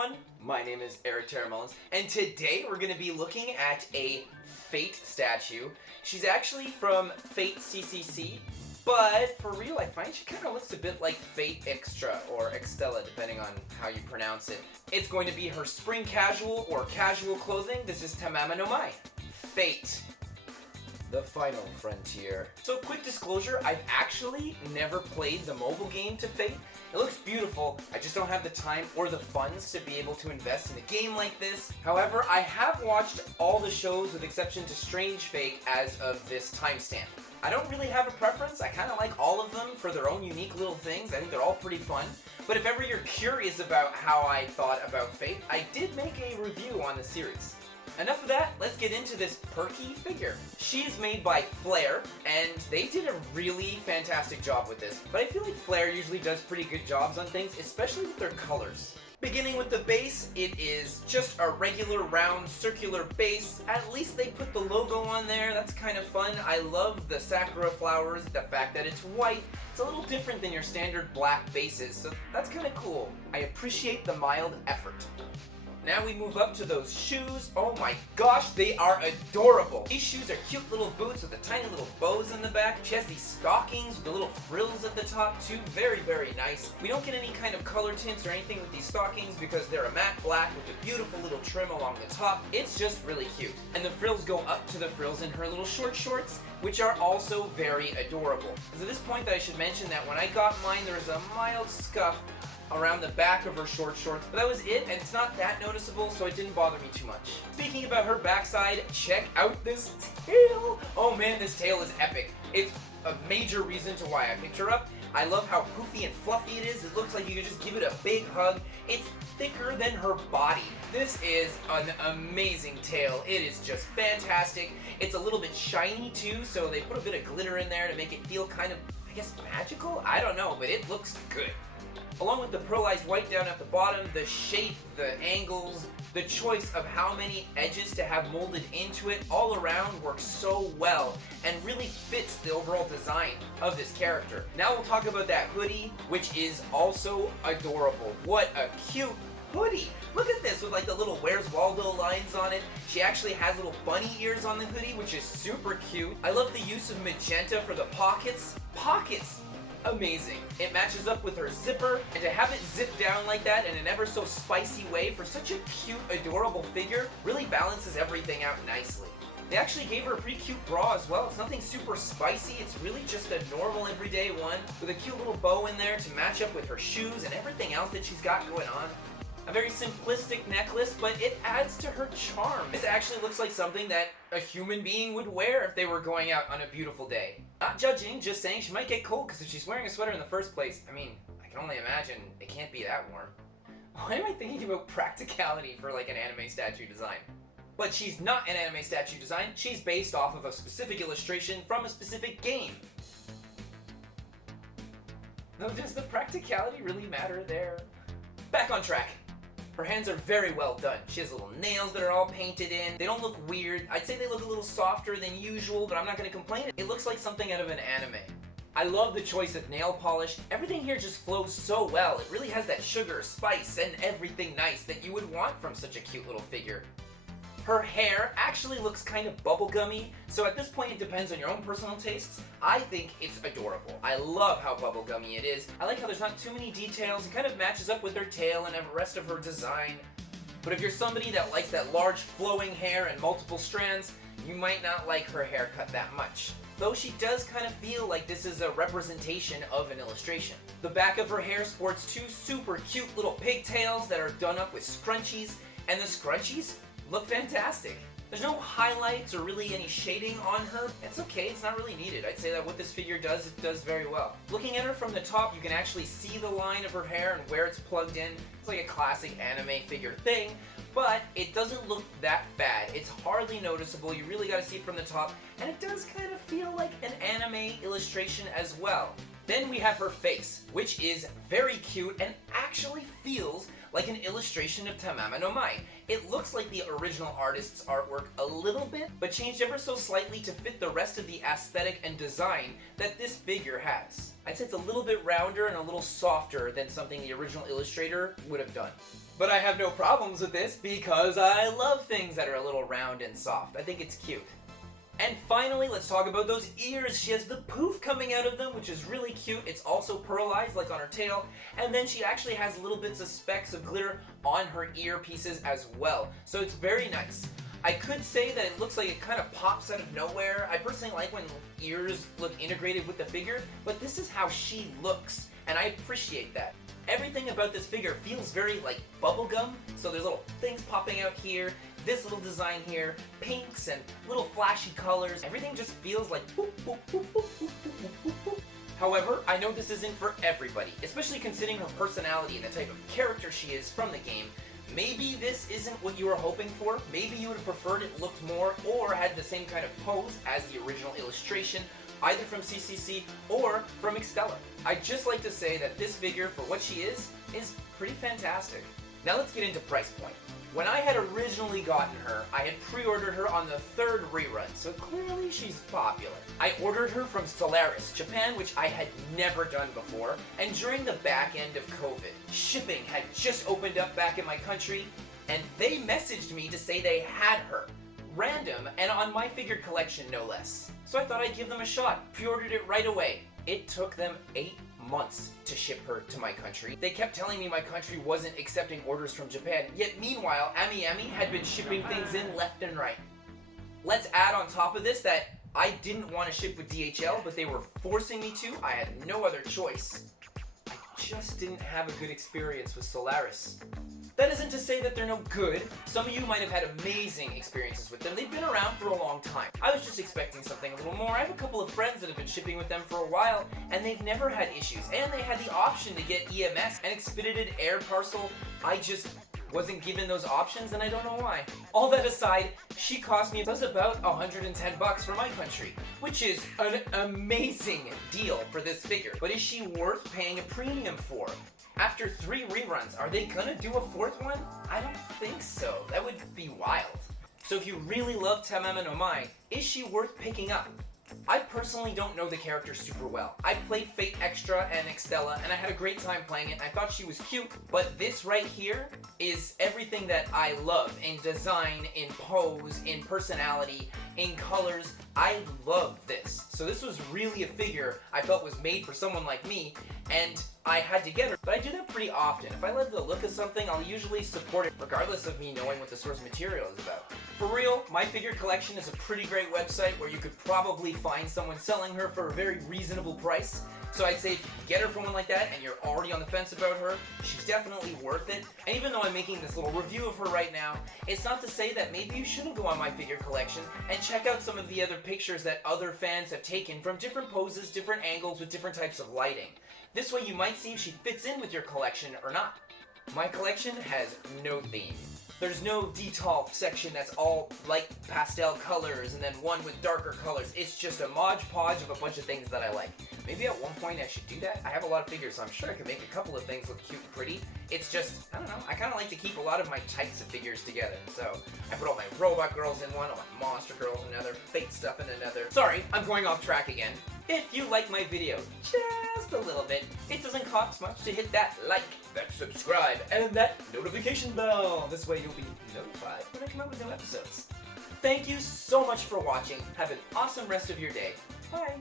everyone, my name is Attire, and today we're going to be looking at a Fate statue. She's actually from Fate CCC, but for real I find she kind of looks a bit like Fate Extra or Extella depending on how you pronounce it. It's going to be her spring casual or casual clothing. This is Tamamo No Mae, Fate, the final frontier. So quick disclosure, I've actually never played the mobile game to Fate. It looks beautiful, I just don't have the time or the funds to be able to invest in a game like this. However, I have watched all the shows with exception to Strange Fate as of this timestamp. I don't really have a preference, I kind of like all of them for their own unique little things. I think they're all pretty fun. But if ever you're curious about how I thought about Fate, I did make a review on the series. Enough of that, let's get into this Perky figure. She is made by Flare, and they did a really fantastic job with this. But I feel like Flare usually does pretty good jobs on things, especially with their colors. Beginning with the base, it is just a regular round circular base. At least they put the logo on there, that's kind of fun. I love the sakura flowers, the fact that it's white. It's a little different than your standard black bases, so that's kind of cool. I appreciate the mild effort. Now we move up to those shoes. Oh my gosh, they are adorable. These shoes are cute little boots with the tiny little bows in the back. She has these stockings with the little frills at the top too. Very, very nice. We don't get any kind of color tints or anything with these stockings because they're a matte black with a beautiful little trim along the top. It's just really cute. And the frills go up to the frills in her little short shorts, which are also very adorable. So at this point I should mention that when I got mine, there was a mild scuff around the back of her short shorts, but that was it, and it's not that noticeable, so it didn't bother me too much. Speaking about her backside, check out this tail! Oh man, this tail is epic. It's a major reason to why I picked her up. I love how poofy and fluffy it is. It looks like you could just give it a big hug. It's thicker than her body. This is an amazing tail. It is just fantastic. It's a little bit shiny too, so they put a bit of glitter in there to make it feel kind of, I guess, magical? I don't know, but it looks good. Along with the pearlized white down at the bottom, the shape, the angles, the choice of how many edges to have molded into it all around works so well and really fits the overall design of this character. Now we'll talk about that hoodie, which is also adorable. What a cute hoodie! Look at this with like the little Where's Waldo lines on it. She actually has little bunny ears on the hoodie, which is super cute. I love the use of magenta for the pockets. Pockets! Amazing. It matches up with her zipper, and to have it zip down like that in an ever so spicy way for such a cute, adorable figure really balances everything out nicely. They actually gave her a pretty cute bra as well. It's nothing super spicy, it's really just a normal everyday one with a cute little bow in there to match up with her shoes and everything else that she's got going on. A very simplistic necklace, but it adds to her charm. This actually looks like something that a human being would wear if they were going out on a beautiful day. Not judging, just saying she might get cold because if she's wearing a sweater in the first place, I mean, I can only imagine it can't be that warm. Why am I thinking about practicality for like an anime statue design? But she's not an anime statue design, she's based off of a specific illustration from a specific game. Now, does the practicality really matter there? Back on track. Her hands are very well done. She has little nails that are all painted in. They don't look weird. I'd say they look a little softer than usual, but I'm not going to complain. It looks like something out of an anime. I love the choice of nail polish. Everything here just flows so well. It really has that sugar, spice, and everything nice that you would want from such a cute little figure. Her hair actually looks kind of bubblegummy, so at this point it depends on your own personal tastes. I think it's adorable. I love how bubblegummy it is. I like how there's not too many details. It kind of matches up with her tail and the rest of her design. But if you're somebody that likes that large flowing hair and multiple strands, you might not like her haircut that much. Though she does kind of feel like this is a representation of an illustration. The back of her hair sports two super cute little pigtails that are done up with scrunchies, and the scrunchies look fantastic. There's no highlights or really any shading on her. It's okay, it's not really needed. I'd say that what this figure does, it does very well. Looking at her from the top, you can actually see the line of her hair and where it's plugged in. It's like a classic anime figure thing, but it doesn't look that bad. It's hardly noticeable. You really gotta see it from the top, and it does kind of feel like an anime illustration as well. Then we have her face, which is very cute and actually feels like an illustration of Tamamo No Mae. It looks like the original artist's artwork a little bit, but changed ever so slightly to fit the rest of the aesthetic and design that this figure has. I'd say it's a little bit rounder and a little softer than something the original illustrator would have done. But I have no problems with this because I love things that are a little round and soft. I think it's cute. And finally, let's talk about those ears. She has the poof coming out of them, which is really cute. It's also pearlized, like on her tail. And then she actually has little bits of specks of glitter on her ear pieces as well. So it's very nice. I could say that it looks like it kind of pops out of nowhere. I personally like when ears look integrated with the figure, but this is how she looks, and I appreciate that. Everything about this figure feels very like bubblegum, so there's little things popping out here, this little design here, pinks and little flashy colors. Everything just feels like boop, boop, boop, boop, boop, boop, boop, boop. However, I know this isn't for everybody, especially considering her personality and the type of character she is from the game. Maybe this isn't what you were hoping for. Maybe you would have preferred it looked more or had the same kind of pose as the original illustration, either from CCC or from Extella. I'd just like to say that this figure, for what she is pretty fantastic. Now let's get into price point. When I had originally gotten her, I had pre-ordered her on the 3rd rerun, so clearly she's popular. I ordered her from Solaris, Japan, which I had never done before, and during the back end of COVID. Shipping had just opened up back in my country, and they messaged me to say they had her. Random, and on my figure collection no less. So I thought I'd give them a shot, pre-ordered it right away. It took them 8 months to ship her to my country. They kept telling me my country wasn't accepting orders from Japan, yet meanwhile, Ami had been shipping things in left and right. Let's add on top of this that I didn't want to ship with DHL, but they were forcing me to. I had no other choice. I just didn't have a good experience with Solaris. That isn't to say that they're no good. Some of you might have had amazing experiences with them. They've been around for a long time. I was just expecting something a little more. I have a couple of friends that have been shipping with them for a while, and they've never had issues. And they had the option to get EMS, an expedited air parcel. I just wasn't given those options, and I don't know why. All that aside, she cost me just about $110 for my country, which is an amazing deal for this figure. But is she worth paying a premium for? After 3 reruns, are they gonna do a 4th one? I don't think so. That would be wild. So if you really love Tamamo No Mae, is she worth picking up? I personally don't know the character super well. I played Fate Extra and Extella, and I had a great time playing it. I thought she was cute, but this right here is everything that I love in design, in pose, in personality, in colors. I love this. So this was really a figure I felt was made for someone like me, and I had to get her. But I do that pretty often. If I love the look of something, I'll usually support it regardless of me knowing what the source material is about. For real, My Figure Collection is a pretty great website where you could probably find someone selling her for a very reasonable price. So I'd say if you get her from one like that and you're already on the fence about her, she's definitely worth it. And even though I'm making this little review of her right now, it's not to say that maybe you shouldn't go on My Figure Collection and check out some of the other pictures that other fans have taken from different poses, different angles, with different types of lighting. This way you might see if she fits in with your collection or not. My collection has no theme. There's no detail section that's all light pastel colors and then one with darker colors. It's just a Mod Podge of a bunch of things that I like. Maybe at one point I should do that. I have a lot of figures, so I'm sure I could make a couple of things look cute and pretty. It's just, I don't know, I kind of like to keep a lot of my types of figures together. So I put all my robot girls in one, all my monster girls in another, fate stuff in another. Sorry, I'm going off track again. If you like my video just a little bit, it doesn't cost much to hit that like, that subscribe, and that notification bell. This way you'll be notified when I come out with new episodes. Thank you so much for watching. Have an awesome rest of your day. Bye.